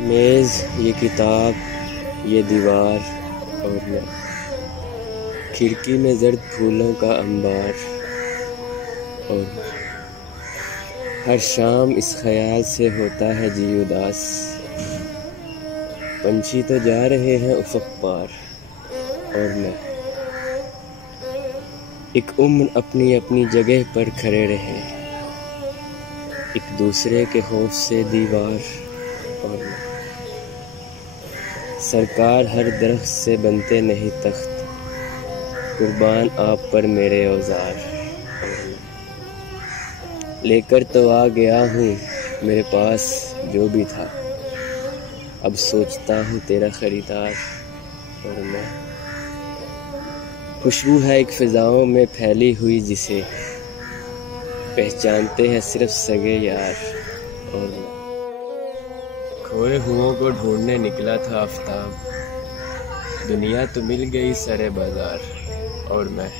मेज़, ये किताब, ये दीवार और मैं, खिड़की में जर्द फूलों का अंबार और मैं, हर शाम इस ख्याल से होता है जी उदास, पंछी तो जा रहे हैं उफ़क़ पार और मैं, एक उम्र अपनी अपनी जगह पर खड़े रहे, एक दूसरे के खौफ से दीवार और मैं, सरकार हर दरख्त से बनते नहीं तख्त, कुर्बान आप पर मेरे औजार और मैं, लेकर तो आ गया हूँ मेरे पास जो भी था, अब सोचता हूँ तेरा खरीदार और मैं, खुशबू है एक फ़िज़ाओं में फैली हुई जिसे पहचानते हैं सिर्फ सगे यार और मैं, खोए हुओं को ढूंढने निकला था आफ़ताब, दुनिया तो मिल गई सरे बाज़ार और मैं।